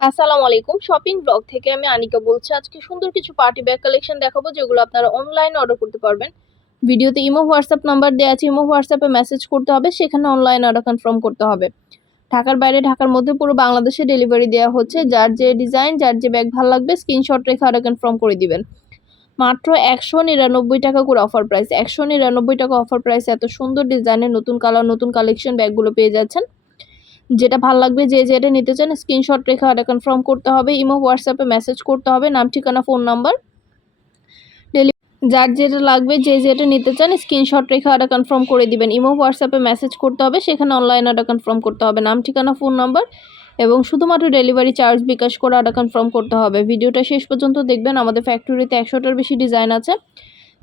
আসসালামু আলাইকুম। Shopping blog থেকে আমি আনিকা বলছি। আজকে সুন্দর কিছু পার্টি ব্যাগ কালেকশন দেখাবো, যেগুলো আপনারা অনলাইনে অর্ডার করতে পারবেন। ভিডিওতে ইমো, হোয়াটসঅ্যাপ নাম্বার দেওয়া আছে। ইমো, হোয়াটসঅ্যাপে মেসেজ করতে হবে, সেখানে অনলাইন অর্ডার কনফার্ম করতে হবে। ঢাকার বাইরে, ঢাকার মধ্যে পুরো বাংলাদেশে ডেলিভারি দেওয়া হচ্ছে। যার যে ডিজাইন, যার যে ব্যাগ ভালো লাগবে, স্ক্রিনশট রেখে অর্ডার কনফার্ম করে দিবেন। মাত্র একশো নিরানব্বই টাকা করে অফার প্রাইস। একশো নিরানব্বই টাকা অফার প্রাইস এত সুন্দর ডিজাইনের নতুন কালার, নতুন কালেকশন ব্যাগগুলো পেয়ে যাচ্ছেন। যেটা ভালো লাগবে যে যেটা নিতে চান স্ক্রিনশট রেখে অর্ডার কনফার্ম করতে হবে ইমো হোয়াটসঅ্যাপে মেসেজ করতে হবে, নাম, ঠিকানা ফোন নাম্বার ডেলি যার যেটা লাগবে, যে যেটা নিতে চান স্ক্রিনশট রেখে অর্ডার কনফার্ম করে দিবেন। ইমো হোয়াটসঅ্যাপে মেসেজ করতে হবে, সেখানে অনলাইন অর্ডার কনফার্ম করতে হবে, নাম, ঠিকানা ফোন নাম্বার এবং শুধুমাত্র ডেলিভারি চার্জ বিকাশ করে অর্ডার কনফার্ম করতে হবে। ভিডিওটা শেষ পর্যন্ত দেখবেন, আমাদের ফ্যাক্টরিতে একশোটার বেশি ডিজাইন আছে।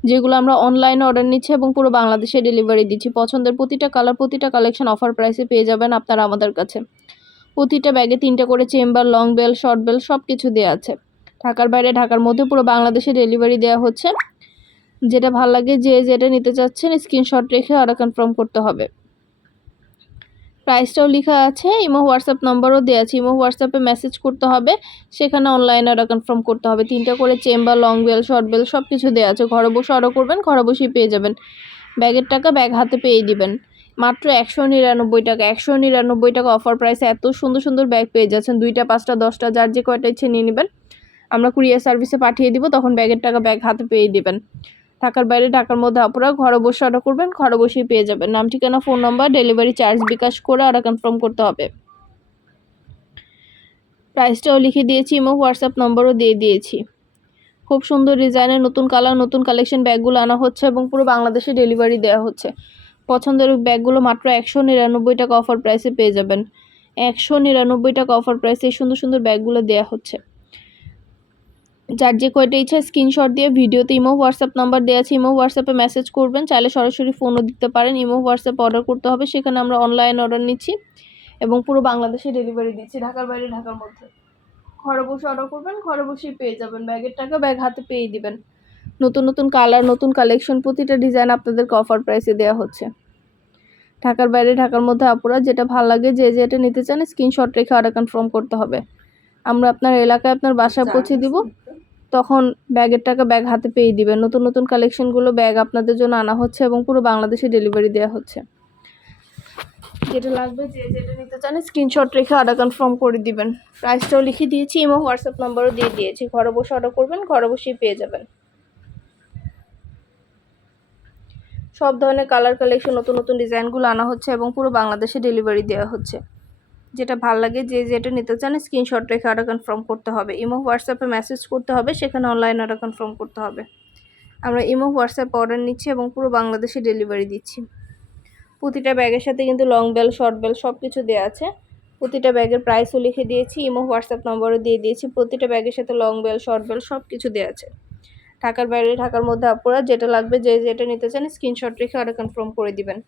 যেগুলো আমরা অনলাইনে অর্ডার নিচ্ছি এবং পুরো বাংলাদেশে ডেলিভারি দিচ্ছি। পছন্দের প্রতিটা কালার প্রতিটা কালেকশন অফার প্রাইসে পেয়ে যাবেন আপনারা আমাদের কাছে। প্রতিটা ব্যাগে তিনটা করে chamber long belt short belt সব কিছু দেওয়া আছে। ঢাকার বাইরে, ঢাকার মধ্যে পুরো বাংলাদেশে ডেলিভারি দেওয়া হচ্ছে। যেটা ভালো লাগে যে যেটা নিতে চাচ্ছেন স্ক্রিনশট রেখে অর্ডার কনফার্ম করতে হবে। প্রাইসটাও লেখা আছে, ইমো হোয়াটসঅ্যাপ নম্বরও দেওয়া আছে, ইমো হোয়াটসঅ্যাপে মেসেজ করতে হবে, সেখানে অনলাইনে অর্ডার কনফার্ম করতে হবে। তিনটা করে chamber long belt short belt সব কিছু দেওয়া আছে। ঘরে বসে অর্ডার করবেন, ঘরে বসেই পেয়ে যাবেন। ব্যাগের টাকা ব্যাগ হাতে পেয়ে দিবেন। মাত্র একশো নিরানব্বই টাকা, একশো নিরানব্বই টাকা অফার প্রাইসে এত সুন্দর সুন্দর ব্যাগ পেয়ে যাচ্ছেন। দুইটা, পাঁচটা, দশটা, যার যে কয়টা ইচ্ছে নিয়ে নেবেন, আমরা কুরিয়ার সার্ভিসে পাঠিয়ে দিব, তখন ব্যাগের টাকা ব্যাগ হাতে পেয়ে দিবেন। ঢাকার বাইরে, ঢাকার মধ্যে আপনারা ঘরে বসে অর্ডার করবেন, ঘরে বসেই পেয়ে যাবেন। নাম, ঠিকানা phone number delivery charge bKash করে অর্ডার কনফার্ম করতে হবে। প্রাইসটাও লিখে দিয়েছি এবং হোয়াটসঅ্যাপ নম্বরও দিয়ে দিয়েছি। খুব সুন্দর ডিজাইনের নতুন কালার নতুন কালেকশন ব্যাগগুলো আনা হচ্ছে এবং পুরো বাংলাদেশে ডেলিভারি দেওয়া হচ্ছে। পছন্দের ব্যাগগুলো মাত্র একশো নিরানব্বই টাকা অফার প্রাইসে পেয়ে যাবেন। একশো নিরানব্বই টাকা অফার প্রাইসে এই সুন্দর সুন্দর ব্যাগগুলো দেওয়া হচ্ছে। যার যে কয়টা ইচ্ছা স্ক্রিনশট দিয়ে ভিডিওতে ইমো হোয়াটসঅ্যাপ নাম্বার দেওয়া আছে ইমো হোয়াটসঅ্যাপে মেসেজ করবেন। চাইলে সরাসরি ফোনও দিতে পারেন। ইমো হোয়াটসঅ্যাপ অর্ডার করতে হবে। সেখানে আমরা অনলাইন অর্ডার নিচ্ছি এবং পুরো বাংলাদেশে ডেলিভারি দিচ্ছি ঢাকার বাইরে ঢাকার মধ্যে। ঘরে বসে অর্ডার করবেন ঘরে বসেই পেয়ে যাবেন। ব্যাগের টাকা ব্যাগ হাতে পেয়ে দিবেন। নতুন নতুন কালার নতুন কালেকশন প্রতিটা ডিজাইন আপনাদেরকে অফার প্রাইসে দেওয়া হচ্ছে। ঢাকার বাইরে ঢাকার মধ্যে আপুরা যেটা ভালো লাগে যে যেটা নিতে চান স্ক্রিনশট রেখে অর্ডার কনফার্ম করতে হবে। আমরা আপনার এলাকায় আপনার বাসায় পৌঁছে দিব। তখন ব্যাগের টাকা ব্যাগ হাতে পেয়ে দিবেন নতুন নতুন কালেকশনগুলো ব্যাগ আপনাদের জন্য আনা হচ্ছে এবং পুরো বাংলাদেশে ডেলিভারি দেওয়া হচ্ছে। যেটা লাগবে যে যেটা নিতে চান স্ক্রিনশট রেখে অর্ডার কনফার্ম করে দিবেন। প্রাইসটাও লিখে দিয়েছি এবং হোয়াটসঅ্যাপ নাম্বারও দিয়ে দিয়েছি। ঘরে বসে অর্ডার করবেন, ঘরে বসেই পেয়ে যাবেন। সব ধরনের কালার কালেকশন নতুন নতুন ডিজাইনগুলো আনা হচ্ছে এবং পুরো বাংলাদেশে ডেলিভারি দেওয়া হচ্ছে। যেটা ভালো লাগে, যে যেটা নিতে চান স্ক্রিনশট রেখে অর্ডার কনফার্ম করতে হবে। ইমো, হোয়াটসঅ্যাপে মেসেজ করতে হবে, সেখানে অনলাইন অর্ডার কনফার্ম করতে হবে। আমরা ইমো, হোয়াটসঅ্যাপ অর্ডার নিচ্ছি এবং পুরো বাংলাদেশে ডেলিভারি দিচ্ছি। প্রতিটা ব্যাগের সাথে কিন্তু লং বেল শর্ট বেল সব কিছু দেওয়া আছে। প্রতিটা ব্যাগের প্রাইসও লিখে দিয়েছি, ইমো, হোয়াটসঅ্যাপ নম্বরও দিয়ে দিয়েছি। প্রতিটা ব্যাগের সাথে লং বেল শর্ট বেল সব কিছু দেওয়া আছে। ঢাকার বাইরে, ঢাকার মধ্যে আপনারা যেটা লাগবে, যে যেটা নিতে চান স্ক্রিনশট রেখে অর্ডার কনফার্ম করে দিবেন।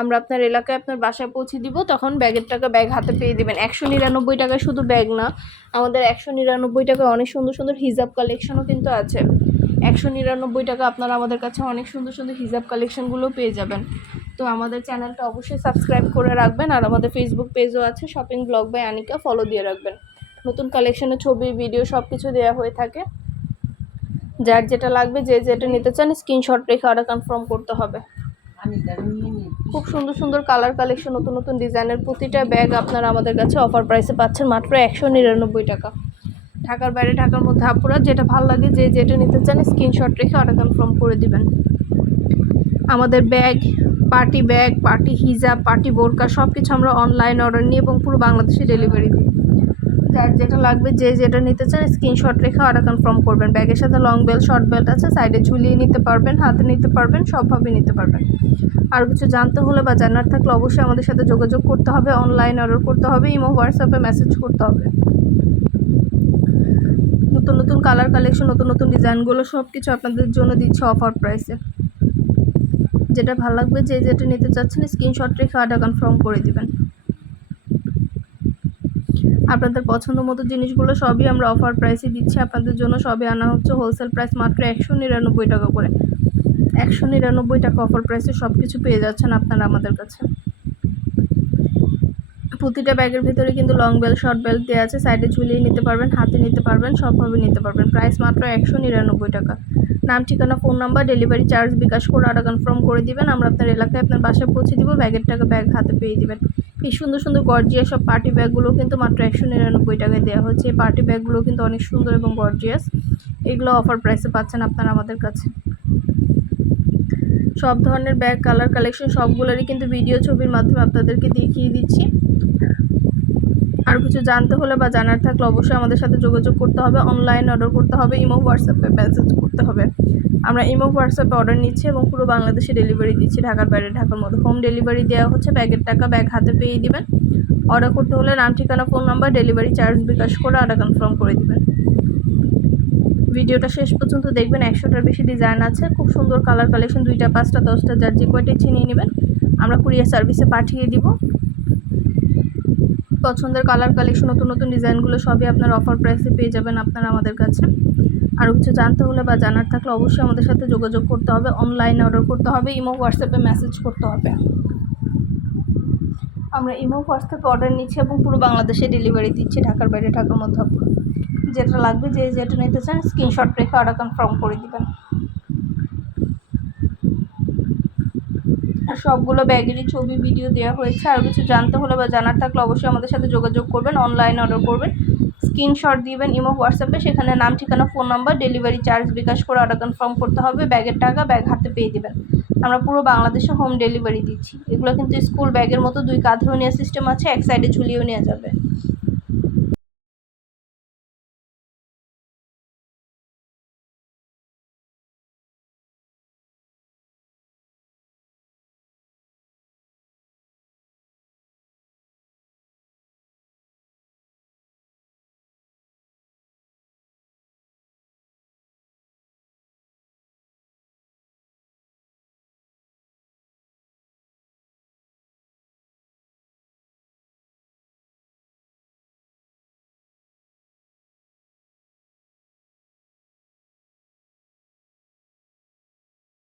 আমরা আপনার এলাকায় আপনার বাসায় পৌঁছে দিব, তখন ব্যাগের টাকা ব্যাগ হাতে পেয়ে দিবেন। একশো নিরানব্বই টাকায় শুধু ব্যাগ না, আমাদের একশো নিরানব্বই টাকায় অনেক সুন্দর সুন্দর হিজাব কালেকশনও কিন্তু আছে। একশো নিরানব্বই টাকা আপনারা আমাদের কাছে অনেক সুন্দর সুন্দর হিজাব কালেকশনগুলো পেয়ে যাবেন। তো আমাদের চ্যানেলটা অবশ্যই সাবস্ক্রাইব করে রাখবেন, আর আমাদের ফেসবুক পেজও আছে shopping blog by Anika follow দিয়ে রাখবেন। নতুন কালেকশনের ছবি ভিডিও সব কিছু দেওয়া হয়ে থাকে। যার যেটা লাগবে, যে যেটা নিতে চান স্ক্রিনশট রেখে অর্ডার কনফার্ম করতে হবে। খুব সুন্দর সুন্দর কালার কালেকশন নতুন নতুন ডিজাইনের প্রতিটা ব্যাগ আপনারা আমাদের কাছে অফার প্রাইসে পাচ্ছেন মাত্র একশো নিরানব্বই টাকা। ঢাকার বাইরে, ঢাকার মধ্যে আপুরা, যেটা ভালো লাগে, যে যেটা নিতে চান স্ক্রিনশট রেখে অর্ডার কনফার্ম করে দিবেন। আমাদের ব্যাগ পার্টি ব্যাগ পার্টি হিজাব পার্টি বোরকা সব কিছু আমরা অনলাইন অর্ডার নিই এবং পুরো বাংলাদেশে ডেলিভারি দিই। যার যেটা লাগবে, যে যেটা নিতে চান স্ক্রিনশট রেখে অর্ডার কনফার্ম করবেন। ব্যাগের সাথে লং বেল্ট শর্ট বেল্ট আছে সাইডে ঝুলিয়ে নিতে পারবেন, হাতে নিতে পারবেন, সবভাবে নিতে পারবেন। আর কিছু জানতে হলে বা জানার থাকলে অবশ্যই আমাদের সাথে যোগাযোগ করতে হবে অনলাইন অর্ডার করতে হবে ইমো হোয়াটসঅ্যাপে মেসেজ করতে হবে। নতুন নতুন কালার কালেকশন নতুন নতুন ডিজাইনগুলো সব কিছু আপনাদের জন্য দিচ্ছে অফার প্রাইসে যেটা ভালো লাগবে, যে যেটা নিতে চাচ্ছেন স্ক্রিনশট রেখে অর্ডার কনফার্ম করে দিবেন। আপনাদের পছন্দ মতো জিনিসগুলো সবই আমরা অফার প্রাইসে দিচ্ছি। আপনাদের জন্য সবই আনা হচ্ছে হোলসেল প্রাইস মাত্র একশো নিরানব্বই টাকা করে। একশো নিরানব্বই টাকা অফার প্রাইসে সব কিছু পেয়ে যাচ্ছেন আপনারা আমাদের কাছে। প্রতিটা ব্যাগের ভিতরে কিন্তু লং বেল্ট শর্ট বেল্ট দেওয়া আছে। সাইডে ঝুলিয়ে নিতে পারবেন, হাতে নিতে পারবেন, সবভাবে নিতে পারবেন। প্রাইস মাত্র একশো নিরানব্বই টাকা। নাম, ঠিকানা phone number delivery charge bKash করে অর্ডার কনফার্ম করে দিবেন। আমরা আপনার এলাকায় আপনার বাসায় পৌঁছে দিব। ব্যাগের টাকা ব্যাগ হাতে পেয়ে দিবেন। এই সুন্দর সুন্দর গর্জিয়াস সব পার্টি ব্যাগগুলো কিন্তু মাত্র একশো নিরানব্বই টাকায় দেওয়া হচ্ছে এই পার্টি ব্যাগগুলো কিন্তু অনেক সুন্দর এবং গর্জিয়াস এগুলো অফার প্রাইসে পাচ্ছেন আপনারা আমাদের কাছে। সব ধরনের ব্যাগ কালার কালেকশন সবগুলোরই কিন্তু ভিডিও ছবির মাধ্যমে আপনাদেরকে দেখিয়ে দিচ্ছি। আর কিছু জানতে হলে বা জানার থাকলে অবশ্যই আমাদের সাথে যোগাযোগ করতে হবে। অনলাইন অর্ডার করতে হবে ইমো হোয়াটসঅ্যাপে মেসেজ করতে হবে। আমরা ইমো হোয়াটসঅ্যাপে অর্ডার নিচ্ছি এবং পুরো বাংলাদেশে ডেলিভারি দিচ্ছি, ঢাকার বাইরে, ঢাকার মধ্যে। হোম ডেলিভারি দেওয়া হচ্ছে ব্যাগের টাকা ব্যাগ হাতে পেয়ে দিবেন। অর্ডার করতে হলে নাম, ঠিকানা phone number delivery charge bKash করে অর্ডার কনফার্ম করে দিবেন। ভিডিওটা শেষ পর্যন্ত দেখবেন, একশোটার বেশি ডিজাইন আছে। খুব সুন্দর কালার কালেকশন দুইটা, পাঁচটা, দশটা, যার যে কয়টাই চিনিয়ে নেবেন। আমরা কুরিয়ার সার্ভিসে পাঠিয়ে দিব। পছন্দের কালার কালেকশন নতুন নতুন ডিজাইনগুলো সবই আপনার অফার প্রাইসে পেয়ে যাবেন আপনারা আমাদের কাছে। আরও কিছু জানতে হলে বা জানার থাকলে অবশ্যই আমাদের সাথে যোগাযোগ করতে হবে অনলাইনে অর্ডার করতে হবে ইমো হোয়াটসঅ্যাপে মেসেজ করতে হবে। আমরা ইমো হোয়াটসঅ্যাপে অর্ডার নিচ্ছি এবং পুরো বাংলাদেশে ডেলিভারি দিচ্ছি ঢাকার বাইরে, ঢাকার মধ্যে। যেটা লাগবে যে যেটা নিতে চান স্ক্রিনশট রেখে অর্ডার কনফার্ম করে দিবেন আর সবগুলো ব্যাগেরই ছবি ভিডিও দেওয়া হয়েছে। আর কিছু জানতে হলে বা জানার থাকলে অবশ্যই আমাদের সাথে যোগাযোগ করবেন অনলাইন অর্ডার করবেন। স্ক্রিনশট দিবেন ইমো হোয়াটসঅ্যাপে সেখানে নাম, ঠিকানা phone number delivery charge bKash করে অর্ডার কনফার্ম করতে হবে। ব্যাগের টাকা ব্যাগ হাতে পেয়ে দেবেন। আমরা পুরো বাংলাদেশে হোম ডেলিভারি দিচ্ছি। এগুলো কিন্তু স্কুল ব্যাগের মতো দুই কাঁধেও নেওয়ার সিস্টেম আছে, এক সাইডে ঝুলিয়েও নেওয়া যাবে।